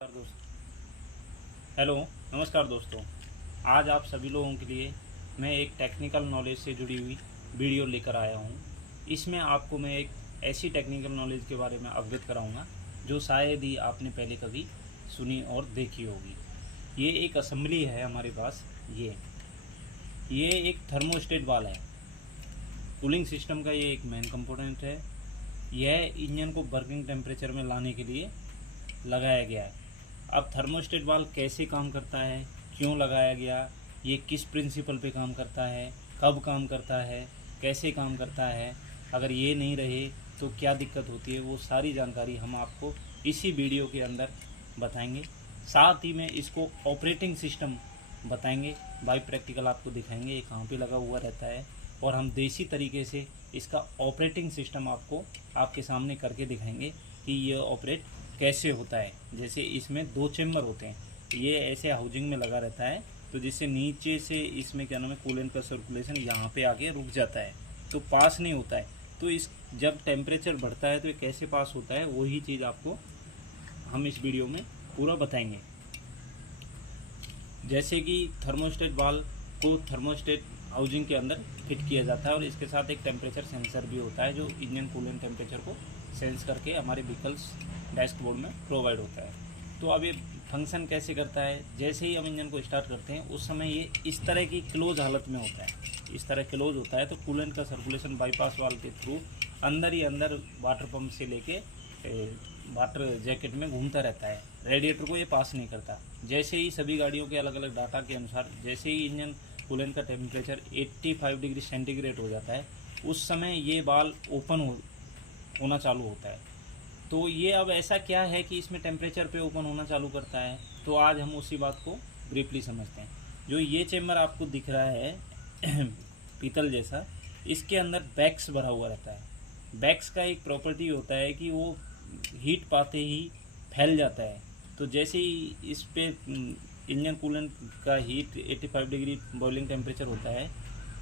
Hello, नमस्कार दोस्तों। आज आप सभी लोगों के लिए मैं एक टेक्निकल नॉलेज से जुड़ी हुई वीडियो लेकर आया हूँ। इसमें आपको मैं एक ऐसी टेक्निकल नॉलेज के बारे में अवगत कराऊंगा जो शायद ही आपने पहले कभी सुनी और देखी होगी। ये एक असेंबली है हमारे पास। ये एक थर्मोस्टेट वाल है। कूलिंग सिस्टम का ये एक मेन कंपोनेंट है। यह इंजन को वर्किंग टेम्परेचर में लाने के लिए लगाया गया है। अब थर्मोस्टेट वाल्व कैसे काम करता है, क्यों लगाया गया, ये किस प्रिंसिपल पे काम करता है, कब काम करता है, कैसे काम करता है, अगर ये नहीं रहे तो क्या दिक्कत होती है, वो सारी जानकारी हम आपको इसी वीडियो के अंदर बताएंगे। साथ ही में इसको ऑपरेटिंग सिस्टम बताएंगे, बाई प्रैक्टिकल आपको दिखाएंगे ये कहाँ पे लगा हुआ रहता है, और हम देसी तरीके से इसका ऑपरेटिंग सिस्टम आपको आपके सामने करके दिखाएंगे कि ये ऑपरेट कैसे होता है। जैसे इसमें 2 चेम्बर होते हैं, ये ऐसे हाउजिंग में लगा रहता है, तो जिससे नीचे से इसमें क्या नाम है कूलेंट का सर्कुलेशन यहाँ पे आके रुक जाता है, तो पास नहीं होता है। तो इस जब टेम्परेचर बढ़ता है तो ये कैसे पास होता है, वही चीज़ आपको हम इस वीडियो में पूरा बताएंगे। जैसे कि थर्मोस्टेट वाल्व को थर्मोस्टेट हाउजिंग के अंदर फिट किया जाता है, और इसके साथ एक टेम्परेचर सेंसर भी होता है जो इंजन कूलेंट टेम्परेचर को सेंस करके हमारे व्हीकल्स डैशबोर्ड में प्रोवाइड होता है। तो अब ये फंक्शन कैसे करता है, जैसे ही हम इंजन को स्टार्ट करते हैं उस समय ये इस तरह की क्लोज हालत में होता है, इस तरह क्लोज होता है। तो कूलेंट का सर्कुलेशन बाईपास वाल्व के थ्रू अंदर ही अंदर वाटर पंप से लेके वाटर जैकेट में घूमता रहता है, रेडिएटर को ये पास नहीं करता। जैसे ही सभी गाड़ियों के अलग अलग डाटा के अनुसार जैसे ही इंजन कूलेंट का टेम्परेचर 85 डिग्री सेंटीग्रेड हो जाता है, उस समय ये वाल्व ओपन होना चालू होता है। तो ये अब ऐसा क्या है कि इसमें टेम्परेचर पे ओपन होना चालू करता है, तो आज हम उसी बात को ब्रीफली समझते हैं। जो ये चेम्बर आपको दिख रहा है पीतल जैसा, इसके अंदर बैक्स भरा हुआ रहता है। बैक्स का एक प्रॉपर्टी होता है कि वो हीट पाते ही फैल जाता है। तो जैसे ही इस पे इंजन कूलेंट का हीट 85 डिग्री बॉइलिंग टेम्परेचर होता है,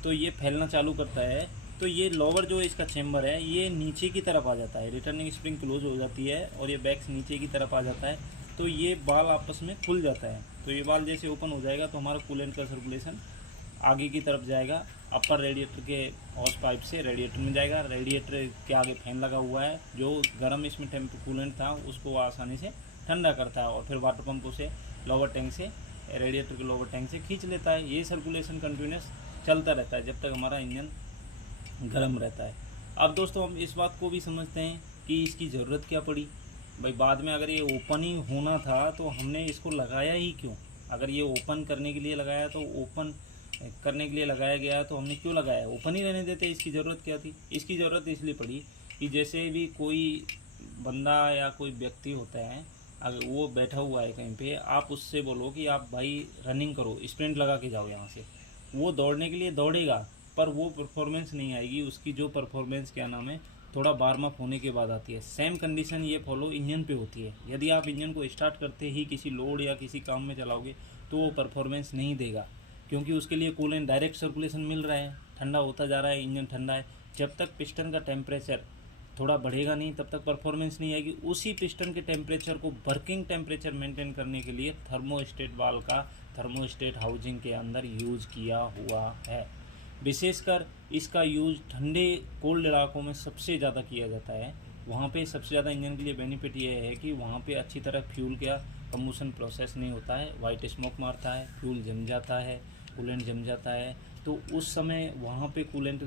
तो ये फैलना चालू करता है। तो ये लोअर जो इसका चेम्बर है ये नीचे की तरफ आ जाता है, रिटर्निंग स्प्रिंग क्लोज हो जाती है और ये बैक्स नीचे की तरफ आ जाता है। तो ये बाल आपस में खुल जाता है। तो ये बाल जैसे ओपन हो जाएगा तो हमारा कूलेंट का सर्कुलेशन आगे की तरफ जाएगा, अपर रेडिएटर के हॉस पाइप से रेडिएटर में जाएगा। रेडिएटर के आगे फैन लगा हुआ है, जो गर्म इसमें कूलेंट था उसको आसानी से ठंडा करता है, और फिर वाटर पंपों से लोअर टैंक से रेडिएटर के लोअर टैंक से खींच लेता है। ये सर्कुलेशन कंटिन्यूस चलता रहता है जब तक हमारा इंजन गर्म रहता है। अब दोस्तों हम इस बात को भी समझते हैं कि इसकी ज़रूरत क्या पड़ी। भाई बाद में अगर ये ओपन ही होना था तो हमने इसको लगाया ही क्यों? अगर ये ओपन करने के लिए लगाया तो ओपन करने के लिए लगाया गया तो हमने क्यों लगाया? ओपन ही रहने देते, इसकी ज़रूरत क्या थी? इसकी ज़रूरत इसलिए पड़ी कि जैसे भी कोई बंदा या कोई व्यक्ति होता है, अगर वो बैठा हुआ है कहीं पे, आप उससे बोलो कि आप भाई रनिंग करो, स्प्रिंट लगा के जाओ यहाँ से, वो दौड़ने के लिए दौड़ेगा पर वो परफॉर्मेंस नहीं आएगी। उसकी जो परफॉर्मेंस क्या नाम है थोड़ा वार्म अप होने के बाद आती है। सेम कंडीशन ये फॉलो इंजन पे होती है। यदि आप इंजन को स्टार्ट करते ही किसी लोड या किसी काम में चलाओगे तो वो परफॉर्मेंस नहीं देगा, क्योंकि उसके लिए कूलेंट डायरेक्ट सर्कुलेशन मिल रहा है, ठंडा होता जा रहा है, इंजन ठंडा है। जब तक पिस्टन का टेम्परेचर थोड़ा बढ़ेगा नहीं तब तक परफॉर्मेंस नहीं आएगी। उसी पिस्टन के टेम्परेचर को वर्किंग टेम्परेचर मेंटेन करने के लिए थर्मोस्टेट वाल्व का थर्मोस्टेट हाउजिंग के अंदर यूज किया हुआ है। विशेषकर इसका यूज़ ठंडे कोल्ड इलाकों में सबसे ज़्यादा किया जाता है। वहाँ पे सबसे ज़्यादा इंजन के लिए बेनिफिट ये है कि वहाँ पे अच्छी तरह फ्यूल का कम्बुशन प्रोसेस नहीं होता है, वाइट स्मोक मारता है, फ्यूल जम जाता है, कूलेंट जम जाता है। तो उस समय वहाँ पे कूलेंट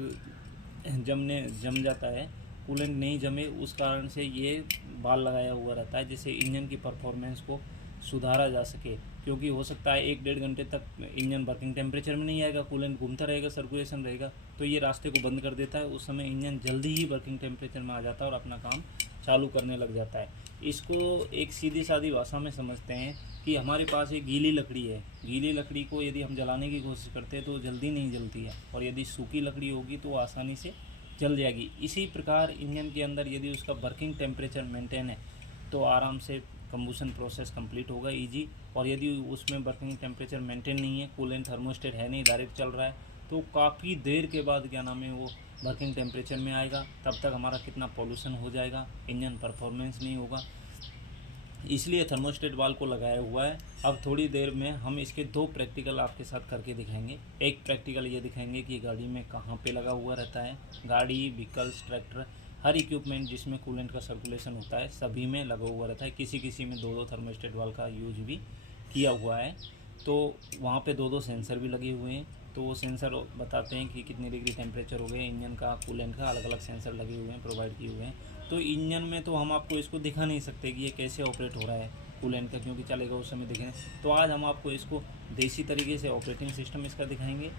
जम जाता है, कूलेंट नहीं जमे, उस कारण से ये बाल लगाया हुआ रहता है जिससे इंजन की परफॉर्मेंस को सुधारा जा सके। क्योंकि हो सकता है 1-1.5 घंटे तक इंजन वर्किंग टेम्परेचर में नहीं आएगा, कूलेंट घूमता रहेगा, सर्कुलेशन रहेगा, तो ये रास्ते को बंद कर देता है। उस समय इंजन जल्दी ही वर्किंग टेम्परेचर में आ जाता है और अपना काम चालू करने लग जाता है। इसको एक सीधी सादी भाषा में समझते हैं कि हमारे पास एक गीली लकड़ी है, गीली लकड़ी को यदि हम जलाने की कोशिश करते हैं तो जल्दी नहीं जलती है, और यदि सूखी लकड़ी होगी तो आसानी से जल जाएगी। इसी प्रकार इंजन के अंदर यदि उसका वर्किंग टेम्परेचर मेंटेन है तो आराम से कंबुशन प्रोसेस कंप्लीट होगा इजी। और यदि उसमें वर्किंग टेम्परेचर मेंटेन नहीं है, कूलेंट थर्मोस्टेट है नहीं, डायरेक्ट चल रहा है, तो काफ़ी देर के बाद क्या नाम है वो वर्किंग टेम्परेचर में आएगा। तब तक हमारा कितना पॉल्यूशन हो जाएगा, इंजन परफॉर्मेंस नहीं होगा। इसलिए थर्मोस्टेट वाल्व को लगाया हुआ है। अब थोड़ी देर में हम इसके 2 प्रैक्टिकल आपके साथ करके दिखाएंगे। एक प्रैक्टिकल ये दिखाएंगे कि गाड़ी में कहाँ पे लगा हुआ रहता है। गाड़ी, व्हीकल्स, ट्रैक्टर, हर इक्विपमेंट जिसमें कूलेंट का सर्कुलेशन होता है सभी में लगा हुआ रहता है। किसी किसी में 2-2 थर्मोस्टेट वाल्व का यूज भी किया हुआ है। तो वहाँ पे 2-2 सेंसर भी लगे हुए हैं। तो वो सेंसर बताते हैं कि कितने डिग्री टेम्परेचर हो गए। इंजन का, कूलेंट का अलग अलग सेंसर लगे हुए हैं, प्रोवाइड किए हुए हैं। तो इंजन में तो हम आपको इसको दिखा नहीं सकते कि ये कैसे ऑपरेट हो रहा है कूलेंट का, क्योंकि चलेगा उस समय दिखेंगे। तो आज हम आपको इसको देसी तरीके से ऑपरेटिंग सिस्टम इसका दिखाएंगे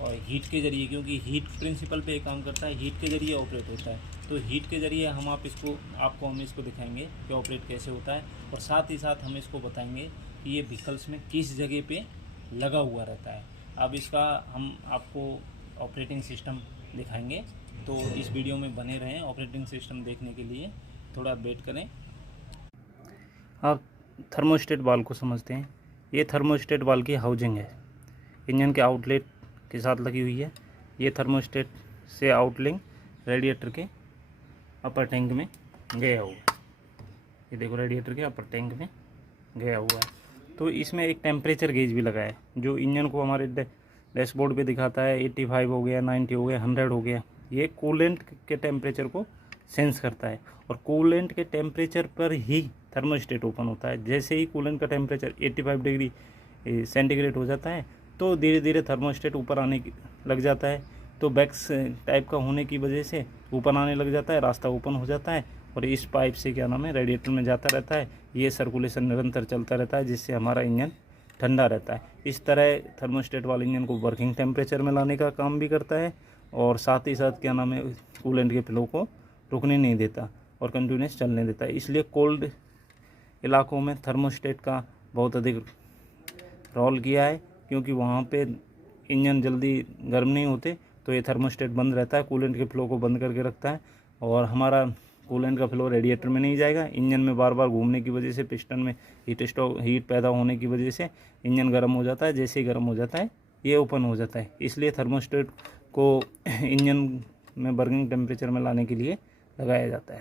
और हीट के ज़रिए, क्योंकि हीट प्रिंसिपल पे काम करता है, हीट के ज़रिए ऑपरेट होता है। तो हीट के ज़रिए हम इसको दिखाएंगे कि ऑपरेट कैसे होता है। और साथ ही साथ हम इसको बताएंगे कि ये व्हीकल्स में किस जगह पे लगा हुआ रहता है। अब इसका हम आपको ऑपरेटिंग सिस्टम दिखाएंगे, तो इस वीडियो में बने रहें। ऑपरेटिंग सिस्टम देखने के लिए थोड़ा वेट करें। आप थर्मोस्टेट वाल्व को समझते हैं। ये थर्मोस्टेट वाल्व की हाउजिंग है, इंजन के आउटलेट के साथ लगी हुई है। ये थर्मोस्टेट से आउटलिंक रेडिएटर के अपर टैंक में गया हुआ है। ये देखो, रेडिएटर के अपर टैंक में गया हुआ है। तो इसमें एक टेम्परेचर गेज भी लगा है, जो इंजन को हमारे डैशबोर्ड पे दिखाता है। 85 हो गया, 90 हो गया, 100 हो गया। ये कूलेंट के टेम्परेचर को सेंस करता है और कूलेंट के टेम्परेचर पर ही थर्मोस्टेट ओपन होता है। जैसे ही कूलेंट का टेम्परेचर 85 डिग्री सेंटीग्रेड हो जाता है तो धीरे धीरे थर्मोस्टेट ऊपर आने लग जाता है। तो बैक्स टाइप का होने की वजह से ऊपर आने लग जाता है, रास्ता ओपन हो जाता है और इस पाइप से रेडिएटर में जाता रहता है। ये सर्कुलेशन निरंतर चलता रहता है, जिससे हमारा इंजन ठंडा रहता है। इस तरह थर्मोस्टेट वाले इंजन को वर्किंग टेम्परेचर में लाने का काम भी करता है और साथ ही साथ कूलेंट के फ्लो को रुकने नहीं देता और कंटिन्यूस चलने देता है। इसलिए कोल्ड इलाकों में थर्मोस्टेट का बहुत अधिक रोल किया है, क्योंकि वहाँ पे इंजन जल्दी गर्म नहीं होते। तो ये थर्मोस्टेट बंद रहता है, कूलेंट के फ्लो को बंद करके रखता है और हमारा कूलेंट का फ्लो रेडिएटर में नहीं जाएगा। इंजन में बार बार घूमने की वजह से पिस्टन में हीट पैदा होने की वजह से इंजन गर्म हो जाता है। जैसे ही गर्म हो जाता है ये ओपन हो जाता है। इसलिए थर्मोस्टेट को इंजन में वर्किंग टेम्परेचर में लाने के लिए लगाया जाता है।